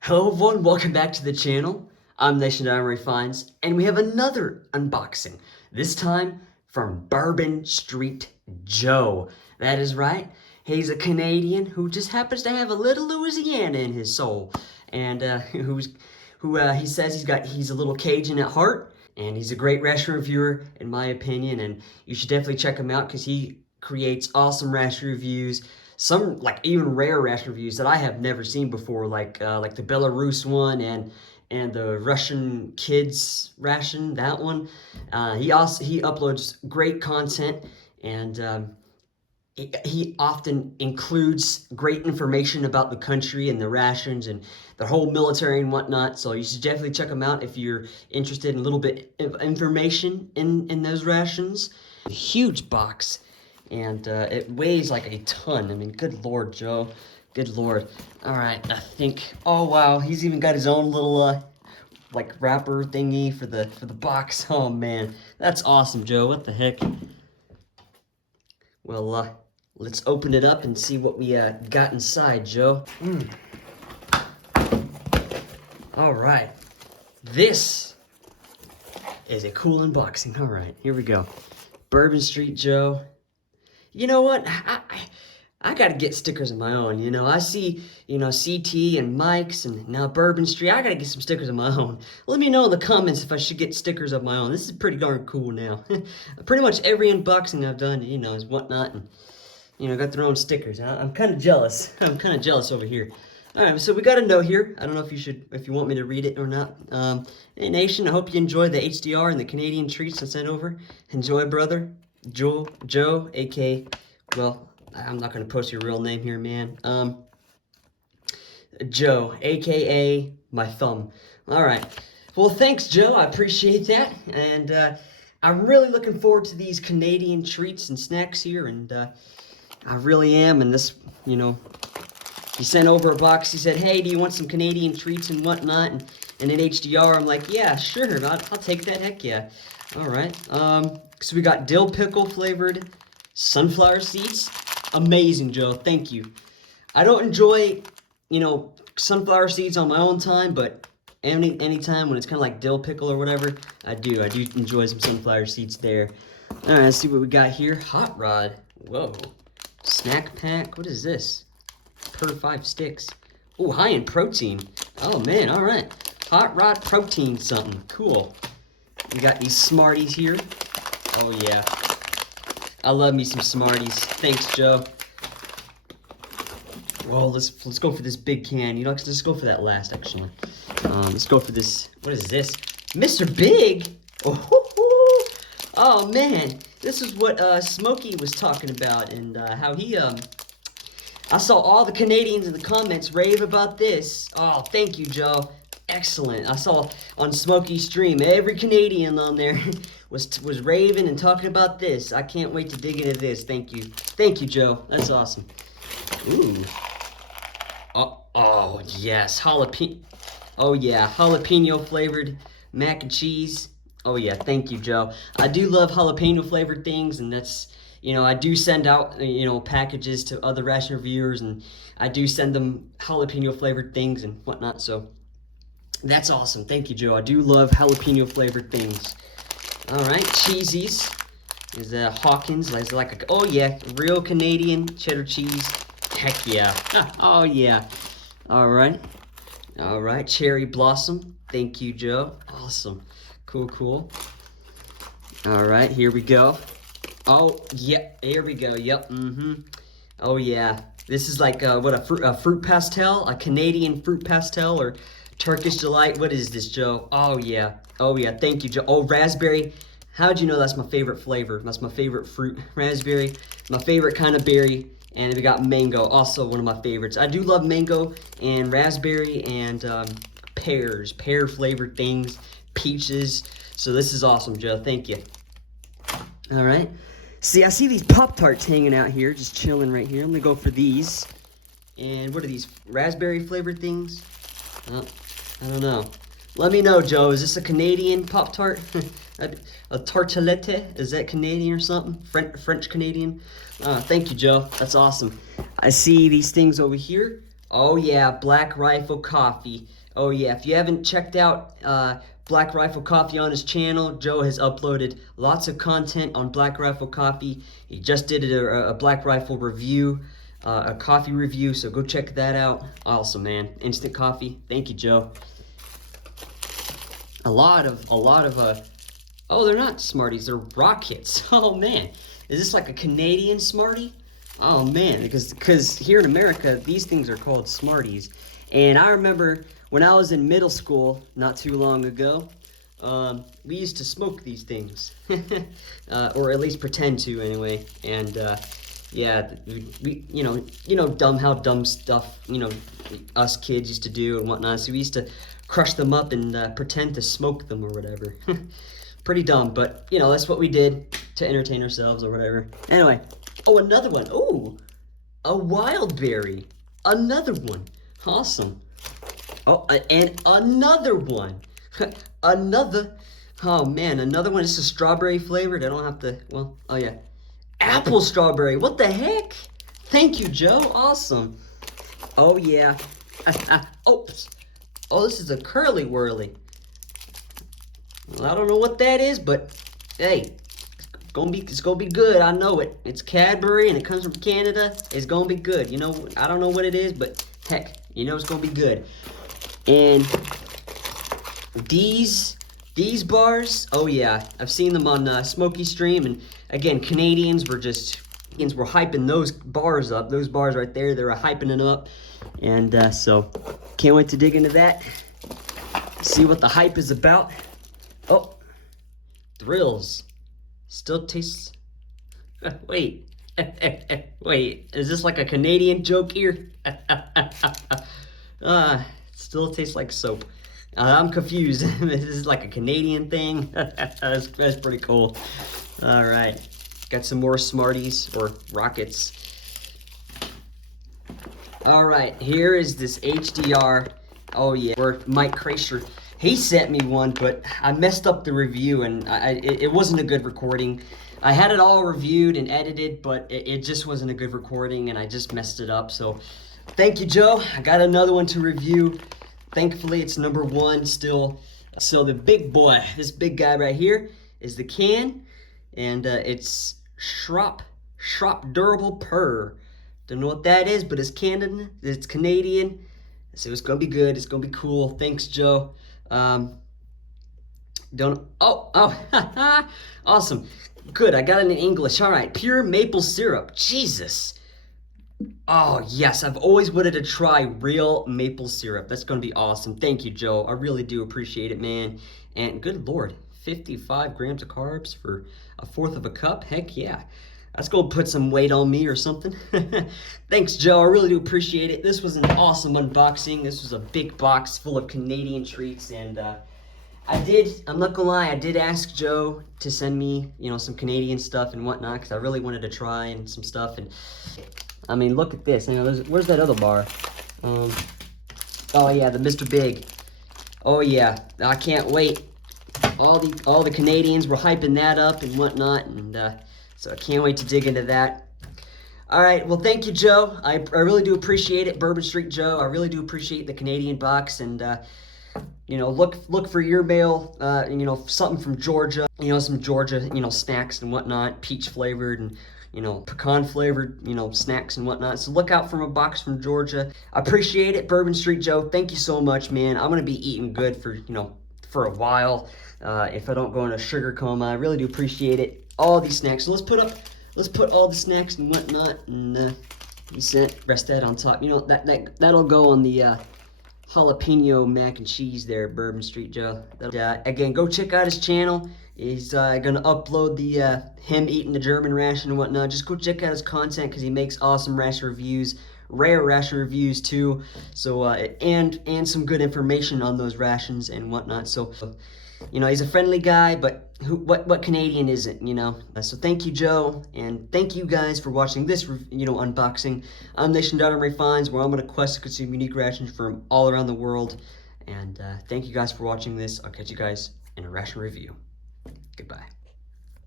Hello everyone, welcome back to the channel. I'm Nation.MREfinds, and we have another unboxing. This time from Bourbon Street Joe. That is right, he's a Canadian who just happens to have a little Louisiana in his soul. And he says he's a little Cajun at heart, and he's a great restaurant reviewer in my opinion, and you should definitely check him out because he creates awesome restaurant reviews. Some like even rare restaurant reviews that I have never seen before, like the Belarus one and the Russian kids ration, that one. He uploads great content, and he often includes great information about the country and the rations and the whole military and whatnot. So you should definitely check him out if you're interested in a little bit of information in those rations. A huge box, and it weighs like a ton. I mean, good Lord, Joe. Good Lord. All right, I think, oh wow, he's even got his own little like wrapper thingy for the box. Oh man, that's awesome, Joe. What the heck? Well, let's open it up and see what we got inside, Joe. All right, this is a cool unboxing. All right, here we go. Bourbon Street Joe. You know what? I gotta get stickers of my own. You know, I see, CT and Mike's and now Bourbon Street. I gotta get some stickers of my own. Let me know in the comments if I should get stickers of my own. This is pretty darn cool now. Pretty much every unboxing I've done, is whatnot, and, got their own stickers. I'm kind of jealous. I'm kind of jealous over here. All right, so we got a note here. I don't know if you want me to read it or not. Hey, Nation, I hope you enjoyed the HDR and the Canadian treats I sent over. Enjoy, brother. Joe, a.k.a., well, I'm not going to post your real name here, man. Joe, a.k.a. my thumb. All right. Well, thanks, Joe. I appreciate that. And I'm really looking forward to these Canadian treats and snacks here. And I really am. And this, he sent over a box. He said, hey, do you want some Canadian treats and whatnot? And in HDR, I'm like, yeah, sure. I'll take that. Heck yeah. All right. So we got dill pickle flavored sunflower seeds. Amazing, Joe. Thank you. I don't enjoy, sunflower seeds on my own time, but anytime when it's kind of like dill pickle or whatever, I do enjoy some sunflower seeds there. All right, let's see what we got here. Hot Rod. Whoa. Snack pack. What is this? Per 5 sticks. Oh, high in protein. Oh, man. All right. Hot Rod protein something. Cool. We got these Smarties here. Oh, yeah. I love me some Smarties. Thanks, Joe. Well, let's go for this big can. Let's just go for that last, actually. Let's go for this. What is this? Mr. Big? Oh, man. This is what Smokey was talking about, and how he, I saw all the Canadians in the comments rave about this. Oh, thank you, Joe. Excellent. I saw on Smokey's stream, every Canadian on there was raving and talking about this. I can't wait to dig into this. Thank you. Thank you, Joe. That's awesome. Ooh. Oh yes. Jalapeno. Oh, yeah. Jalapeno flavored mac and cheese. Oh, yeah. Thank you, Joe. I do love jalapeno flavored things, and that's, I do send out, packages to other ration reviewers, and I do send them jalapeno flavored things and whatnot, so that's awesome. Thank you, Joe. I do love jalapeno flavored things. All right, cheesies. Is Hawkins? Is like oh yeah, real Canadian cheddar cheese. Heck yeah. Oh yeah. All right. All right, cherry blossom. Thank you, Joe. Awesome. Cool. All right, here we go. Oh yeah, here we go. Yep. Oh yeah. This is like what a fruit pastel, a Canadian fruit pastel or Turkish delight. What is this, Joe? Oh yeah. Thank you, Joe. Oh, raspberry. How'd you know that's my favorite flavor? That's my favorite fruit. Raspberry, my favorite kind of berry. And we got mango, also one of my favorites. I do love mango and raspberry and pear flavored things, peaches. So this is awesome, Joe. Thank you. All right. See, I see these Pop-Tarts hanging out here, just chilling right here. I'm gonna go for these. And what are these? Raspberry flavored things? I don't know. Let me know, Joe. Is this a Canadian Pop-Tart? A tartelette? Is that Canadian or something? French Canadian? Thank you, Joe. That's awesome. I see these things over here. Oh yeah, Black Rifle Coffee. Oh yeah, if you haven't checked out Black Rifle Coffee on his channel, Joe has uploaded lots of content on Black Rifle Coffee. He just did a Black Rifle review, a coffee review, so go check that out. Awesome, man. Instant coffee. Thank you, Joe. A lot of oh, they're not Smarties, they're Rockets. Oh man, is this like a Canadian Smartie? Oh man, because here in America, these things are called Smarties. And I remember when I was in middle school, not too long ago, we used to smoke these things. Or at least pretend to anyway. And yeah, we how dumb stuff, us kids used to do and whatnot. So we used to crush them up and pretend to smoke them or whatever. Pretty dumb, but that's what we did to entertain ourselves or whatever. Anyway. Oh, another one. Oh, a wild berry. Another one. Awesome. Oh, and another one. Another. Oh, man, another one. It's a strawberry flavored. I don't have to, well, oh, yeah. Apple strawberry. What the heck? Thank you, Joe. Awesome. Oh, yeah. Oops. Oh, this is a curly whirly. Well, I don't know what that is, but hey. It's gonna be good. I know it. It's Cadbury and it comes from Canada. It's gonna be good. I don't know what it is, but heck, it's gonna be good. And these bars, oh yeah, I've seen them on Smoky Stream, and again, Canadians were hyping those bars up. Those bars right there, they were hyping it up, and so can't wait to dig into that. See what the hype is about. Oh, thrills. Still tastes. Wait. Wait. Is this like a Canadian joke here? Still tastes like soap. I'm confused. This is like a Canadian thing. That's pretty cool. All right. Got some more Smarties or Rockets. All right. Here is this HDR. Oh yeah. Or Mike Kreischer. He sent me one, but I messed up the review, and it wasn't a good recording. I had it all reviewed and edited, but it just wasn't a good recording, and I just messed it up. So thank you, Joe. I got another one to review. Thankfully, it's number one still. So the big boy, this big guy right here, is the can, and it's Shrop Durable Purr. Don't know what that is, but it's Canadian. So it's gonna be good. It's gonna be cool. Thanks, Joe. Awesome. Good, I got it in English. All right, pure maple syrup. Jesus. Oh, yes, I've always wanted to try real maple syrup. That's going to be awesome. Thank you, Joe. I really do appreciate it, man. And good Lord, 55 grams of carbs for a fourth of a cup? Heck yeah. That's going to put some weight on me or something. Thanks, Joe. I really do appreciate it. This was an awesome unboxing. This was a big box full of Canadian treats. And I'm not going to lie, I did ask Joe to send me, some Canadian stuff and whatnot, because I really wanted to try and some stuff. And I mean, look at this. Where's that other bar? Oh, yeah, the Mr. Big. Oh, yeah. I can't wait. All the Canadians were hyping that up and whatnot, and so I can't wait to dig into that. All right, well, thank you, Joe. I really do appreciate it, Bourbon Street Joe. I really do appreciate the Canadian box, and look for your mail. Something from Georgia. Some Georgia, snacks and whatnot, peach flavored and pecan flavored, snacks and whatnot. So look out for a box from Georgia. I appreciate it, Bourbon Street Joe. Thank you so much, man. I'm gonna be eating good for a while. If I don't go in a sugar coma, I really do appreciate it. All these snacks. So let's put all the snacks and whatnot, and rest that on top. That'll go on the jalapeno mac and cheese there, Bourbon Street Joe. Again, go check out his channel. He's gonna upload the him eating the German ration and whatnot. Just go check out his content because he makes awesome ration reviews, rare ration reviews too. So and some good information on those rations and whatnot. So he's a friendly guy, but what Canadian isn't, So thank you, Joe, and thank you guys for watching this unboxing. I'm Nation.MREfinds, where I'm gonna quest to consume unique rations from all around the world. And thank you guys for watching this. I'll catch you guys in a ration review. Goodbye.